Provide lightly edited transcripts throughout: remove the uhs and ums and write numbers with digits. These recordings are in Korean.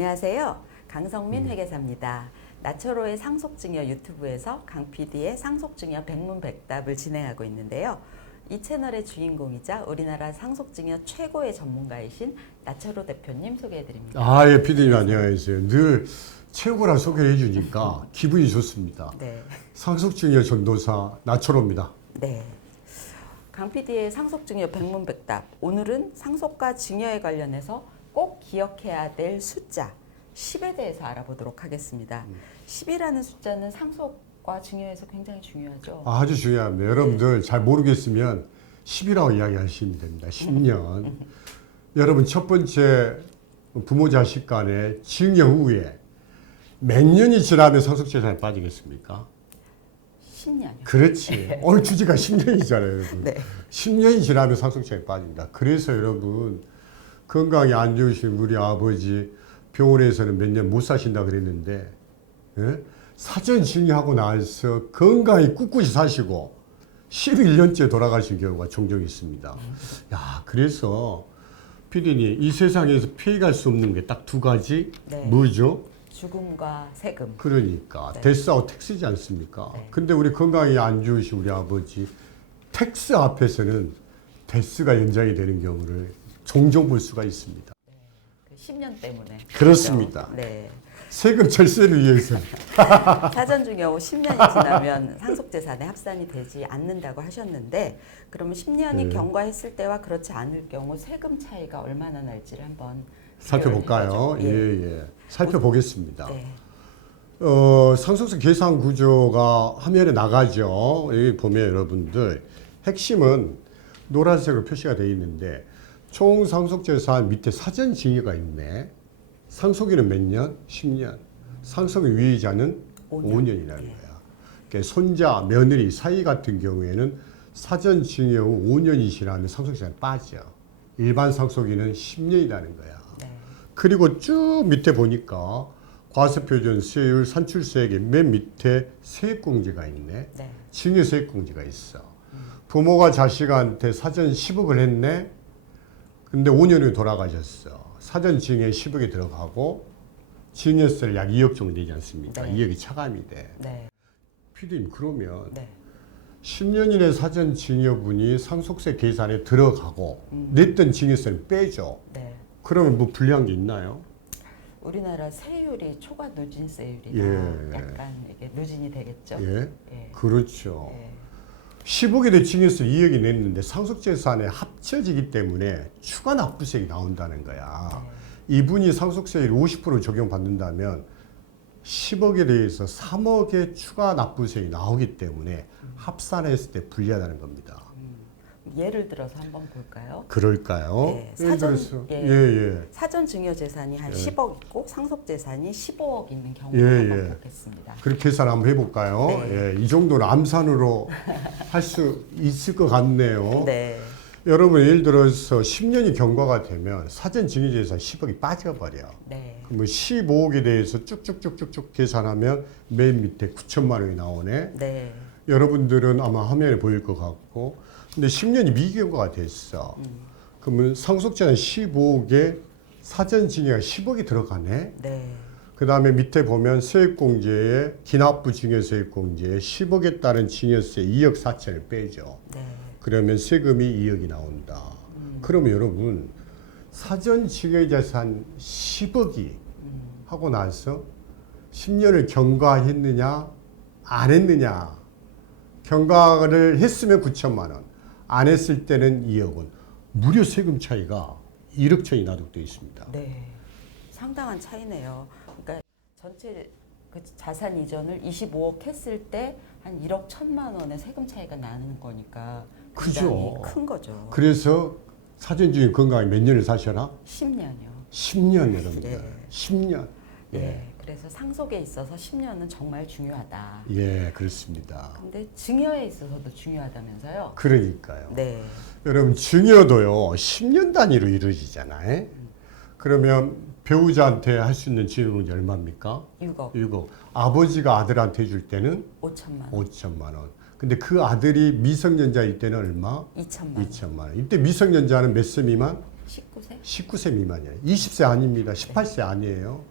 안녕하세요. 강성민 회계사입니다. 나초로의 상속증여 유튜브에서 강 PD의 상속증여 백문백답을 진행하고 있는데요. 이 채널의 주인공이자 우리나라 상속증여 최고의 전문가이신 나초로 대표님 소개해드립니다. 예, PD님 안녕하세요. 늘 최고라 소개해 주니까 기분이 좋습니다. 네. 상속증여 전도사 나초로입니다. 네. 강 PD의 상속증여 백문백답. 오늘은 상속과 증여에 관련해서 꼭 기억해야 될 숫자 10에 대해서 알아보도록 하겠습니다. 10이라는 숫자는 상속과 증여에서 굉장히 중요하죠. 아주 중요합니다. 여러분들 잘 모르겠으면 10이라고 이야기하시면 됩니다. 10년. 여러분 첫 번째 부모 자식 간의 증여 후에 몇 년이 지나면 상속재산이 빠지겠습니까? 10년이요. 그렇지. 오늘 주제가 10년이잖아요, 여러분. 네. 10년이 지나면 상속재산이 빠집니다. 그래서 여러분 건강이 안 좋으신 우리 아버지 병원에서는 몇 년 못 사신다 그랬는데 사전 증여하고 나서 건강히 꿋꿋이 사시고 11년째 돌아가신 경우가 종종 있습니다. 야, 그래서 PD님 이 세상에서 피해갈 수 없는 게 딱 두 가지. 네. 뭐죠? 죽음과 세금. 그러니까 네. 데스하고 텍스지 않습니까? 네. 근데 우리 건강이 안 좋으신 우리 아버지 텍스 앞에서는 데스가 연장이 되는 경우를 종종 볼 수가 있습니다. 그 10년 때문에. 그렇습니다. 그렇죠? 네. 세금 철세를 위해서. 사전 증여 후 10년이 지나면 상속재산에 합산이 되지 않는다고 하셨는데 그러면 10년이 네. 경과했을 때와 그렇지 않을 경우 세금 차이가 얼마나 날지를 한번 살펴볼까요? 비교를 해보죠. 예. 살펴보겠습니다. 네. 상속세 계산 구조가 화면에 나가죠. 여기 보면 여러분들 핵심은 노란색으로 표시가 되어 있는데 총 상속재산 밑에 사전 증여가 있네. 상속인은 몇 년? 10년. 상속인 위의자는 5년이라는 거야. 그러니까 손자, 며느리 사이 같은 경우에는 사전 증여 후 5년이 지나면 상속재산이 빠져. 일반 상속인은 10년이라는 거야. 네. 그리고 쭉 밑에 보니까 과세표준, 세율, 산출세액의 맨 밑에 세액공제가 있네. 네. 증여세액공제가 있어. 부모가 자식한테 사전 10억을 했네. 근데 5년 후에 돌아가셨어. 사전 증여에 10억이 들어가고 증여세를 약 2억 정도 되지 않습니까? 네. 2억이 차감이 돼. 네. 피디님 그러면 네. 10년 이내 사전 증여분이 상속세 계산에 들어가고 냈던 증여세는 빼죠. 네. 그러면 뭐 불리한 게 있나요? 우리나라 세율이 초과 누진세율이라 예. 약간 이게 누진이 되겠죠. 예. 예. 그렇죠. 예. 10억에 대해 증여세 2억이 냈는데 상속재산에 합쳐지기 때문에 추가 납부세액이 나온다는 거야. 이분이 상속세율 50% 적용받는다면 10억에 대해서 3억의 추가 납부세액이 나오기 때문에 합산했을 때 불리하다는 겁니다. 예를 들어서 한번 볼까요? 그럴까요? 예, 예를 사전- 들어서 예. 사전 증여 재산이 한 10억 있고 상속 재산이 15억 있는 경우를 예, 한번 예. 보겠습니다. 그렇게 계산 한번 해볼까요? 네. 예, 이 정도는 암산으로 할 수 있을 것 같네요. 네. 여러분 예를 들어서 10년이 경과가 되면 사전 증여재산 10억이 빠져버려. 네. 그러면 15억에 대해서 쭉쭉쭉쭉쭉 계산하면 맨 밑에 9천만 원이 나오네. 네. 여러분들은 아마 화면에 보일 것 같고 근데 10년이 미경과가 됐어. 그러면 상속재산 15억에 사전 증여가 10억이 들어가네. 네. 그 다음에 밑에 보면 세액공제에 기납부 증여세액공제에 10억에 따른 증여세 2억 4천을 빼죠. 네. 그러면 세금이 2억이 나온다. 그러면 여러분 사전 증여재산 10억이 하고 나서 10년을 경과했느냐 안 했느냐. 경과를 했으면 9천만 원, 안 했을 때는 2억 원. 무려 세금 차이가 1억 천이 나도록되어 있습니다. 네. 상당한 차이네요. 그러니까 전체 그 자산 이전을 25억 했을 때 한 1억 1천만 원의 세금 차이가 나는 거니까 굉장히 그죠. 큰 거죠. 그래서 사전 증여 건강에 몇 년을 사셔라? 10년이요. 10년 여러분들. 네. 10년. 예. 그래서 상속에 있어서 10년은 정말 중요하다. 예, 그렇습니다. 근데 증여에 있어서도 중요하다면서요? 그러니까요. 네. 여러분 증여도요 10년 단위로 이루어지잖아요. 그러면 배우자한테 할 수 있는 증여금이 얼마입니까? 6억 6억. 아버지가 아들한테 해줄 때는 5천만 원, 5천만 원. 근데 그 아들이 미성년자일 때는 얼마? 2천만 원, 2천만 원. 이때 미성년자는 몇 세 미만? 19세? 19세 미만이에요. 20세 아닙니다. 18세 아니에요.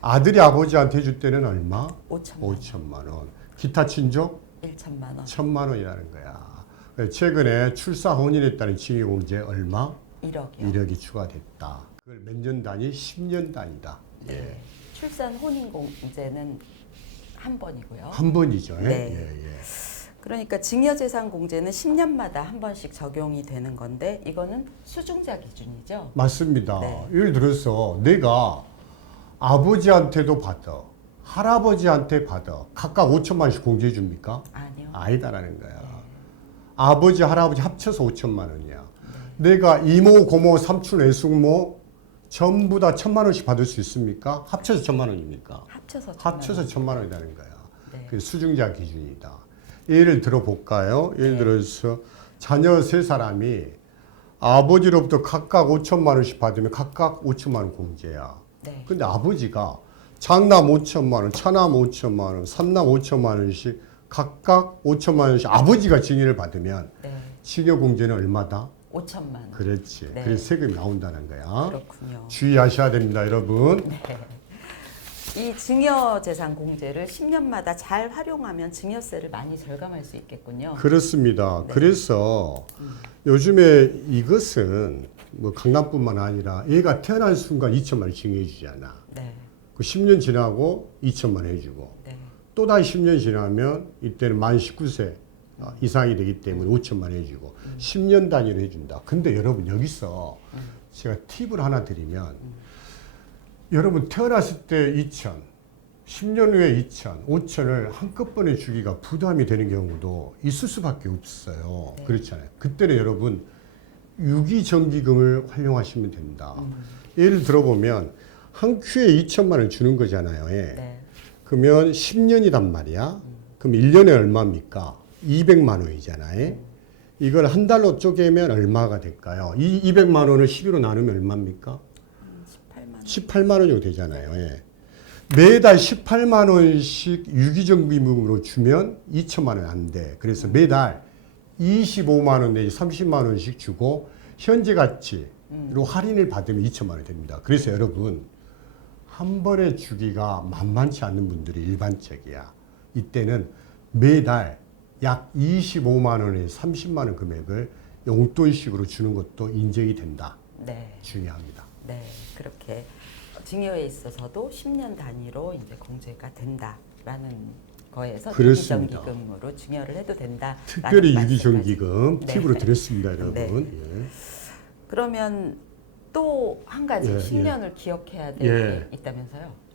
아들이 아버지한테 줄 때는 얼마? 5천만 원. 기타 친족? 1천만 원. 1천만 원이라는 거야. 최근에 출사 혼인했다는 징역공제 얼마? 1억이요. 1억이 추가됐다. 그걸 몇 년 단위? 10년 단위다. 네. 예. 출산 혼인 공제는 한 번이고요. 한 번이죠. 예? 네. 예, 예. 그러니까 증여재산 공제는 10년마다 한 번씩 적용이 되는 건데 이거는 수중자 기준이죠. 맞습니다. 네. 예를 들어서 내가 아버지한테도 받아, 할아버지한테 받아, 각각 5천만 원씩 공제해 줍니까? 아니요. 아니다라는 거야. 아버지, 할아버지 합쳐서 5천만 원이야. 내가 이모, 고모, 삼촌, 외숙모 전부 다 1천만 원씩 받을 수 있습니까? 합쳐서 1천만 원입니까? 합쳐서 1천만 원이라는 거야. 네. 그 수중자 기준이다. 예를 들어 볼까요? 예를 들어서 자녀 세 사람이 아버지로부터 각각 5천만 원씩 받으면 각각 5천만 원 공제야. 네. 근데 아버지가 장남 5천만 원, 차남 5천만 원, 삼남 5천만 원씩 각각 5천만 원씩 아버지가 증여를 받으면 네. 증여 공제는 얼마다? 5천만 원. 그렇지. 네. 그래서 세금이 나온다는 거야. 그렇군요. 주의하셔야 됩니다, 여러분. 이 증여재산 공제를 10년마다 잘 활용하면 증여세를 많이 절감할 수 있겠군요. 그렇습니다. 네. 그래서 요즘에 이것은 뭐 강남뿐만 아니라 얘가 태어난 순간 2천만 원 증여해 주잖아. 네. 그 10년 지나고 2천만 원 해주고 네. 또 다시 10년 지나면 이때는 만 19세 이상이 되기 때문에 5천만 원 해주고 10년 단위로 해준다. 근데 여러분 여기서 제가 팁을 하나 드리면 여러분 태어났을 때 2천, 10년 후에 2천, 5천을 한꺼번에 주기가 부담이 되는 경우도 있을 수밖에 없어요. 네. 그렇잖아요. 그때는 여러분 유기정기금을 활용하시면 된다. 예를 들어보면 한 큐에 2천만 원 주는 거잖아요. 예. 네. 그러면 10년이란 말이야. 그럼 1년에 얼마입니까? 200만 원이잖아요. 이걸 한 달로 쪼개면 얼마가 될까요? 이 200만 원을 12로 나누면 얼마입니까? 18만 원. 18만 원 정도 되잖아요. 예. 매달 18만 원씩 유기정기금으로 주면 2천만 원 안 돼. 그래서 매달 25만 원 내지 30만 원씩 주고 현재 가치로 할인을 받으면 2천만 원 됩니다. 그래서 여러분 한 번에 주기가 만만치 않는 분들이 일반적이야. 이때는 매달 약 25만 원에서 30만 원 금액을 용돈식으로 주는 것도 인정이 된다. 네. 중요합니다. 네. 그렇게 증여에 있어서도 10년 단위로 이제 공제가 된다라는 거에서 그렇습니다. 유기정기금으로 증여를 해도 된다. 특별히 유기정기금 네. 팁으로 드렸습니다, 여러분. 네. 예. 그러면 또 한 가지 예, 10년을 기억해야 될 예. 게 있다면서요?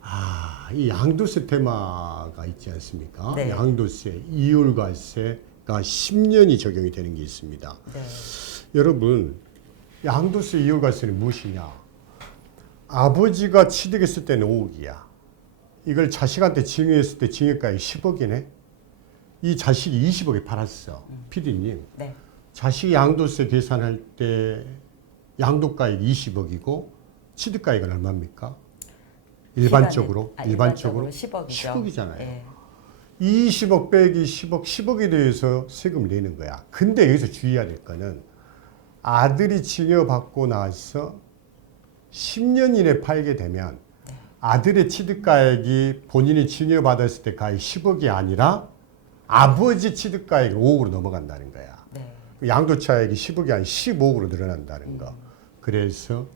이 양도세 테마가 있지 않습니까? 네. 양도세, 이율과세가 10년이 적용이 되는 게 있습니다. 네. 여러분, 양도세, 이율과세는 무엇이냐? 아버지가 취득했을 때는 5억이야. 이걸 자식한테 증여했을 때 증여가액이 10억이네? 이 자식이 20억에 팔았어. 피디님, 네. 자식이 양도세 계산할 때 양도가액이 20억이고 취득가액은 얼마입니까? 일반적으로? 일반적으로 10억이죠. 10억이잖아요. 예. 20억 빼기 10억, 10억에 대해서 세금을 내는 거야. 근데 여기서 주의해야 될 거는 아들이 증여받고 나서 10년 이내 팔게 되면 아들의 취득가액이 본인이 증여받았을 때 가액 10억이 아니라 아버지 취득가액이 5억으로 넘어간다는 거야. 네. 양도차액이 10억이 아니라 15억으로 늘어난다는 거. 그래서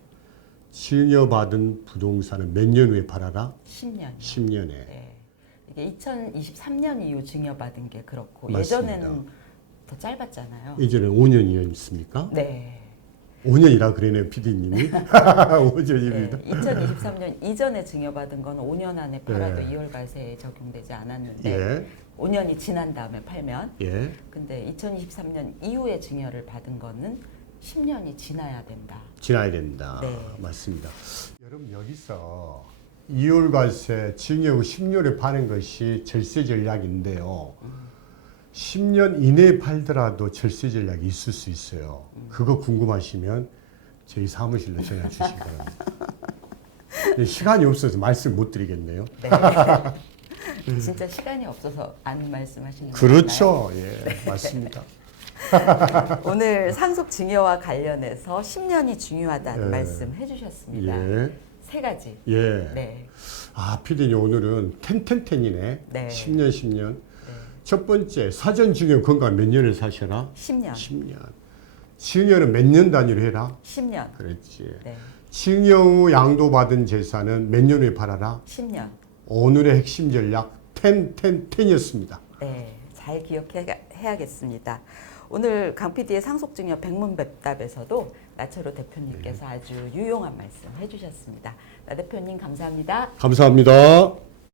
증여받은 부동산은 몇 년 후에 팔아라? 10년. 10년에. 네. 이게 2023년 이후 증여받은 게 그렇고 맞습니다. 예전에는 더 짧았잖아요. 예전에 5년이었습니까? 네. 5년이라 그러네요, PD님이. 5년입니다. 네. 2023년 이전에 증여받은 건 5년 안에 팔아도 네. 이월과세에 적용되지 않았는데 예, 5년이 지난 다음에 팔면 예. 근데 2023년 이후에 증여를 받은 거는 10년이 지나야 된다. 지나야 된다. 네. 맞습니다. 여러분 여기서 이율과세 증여 후 10년에 파는 것이 절세 전략인데요. 10년 이내에 팔더라도 절세 전략이 있을 수 있어요. 그거 궁금하시면 저희 사무실로 전화 주시기 바랍니다. 네, 시간이 없어서 말씀 못 드리겠네요. 네. 진짜 시간이 없어서 안 말씀하시는 거예요? 그렇죠. 예, 맞습니다. 오늘 상속 증여와 관련해서 10년이 중요하다는 예. 말씀 해주셨습니다. 예. 세 가지. 예. 네. 아, 피디님 오늘은 텐텐텐이네. 네. 10년, 10년. 네. 첫 번째, 사전 증여 건강 몇 년을 사셔라? 10년. 10년. 증여는 몇 년 단위로 해라? 10년. 그렇지. 네. 증여 후 양도받은 재산은 몇 년 후에 팔아라? 10년. 오늘의 핵심 전략 텐텐텐이었습니다. 네. 잘 기억해야겠습니다. 오늘 강 PD의 상속증여 백문백답에서도 나철호 대표님께서 아주 유용한 말씀 해주셨습니다. 나 대표님 감사합니다. 감사합니다.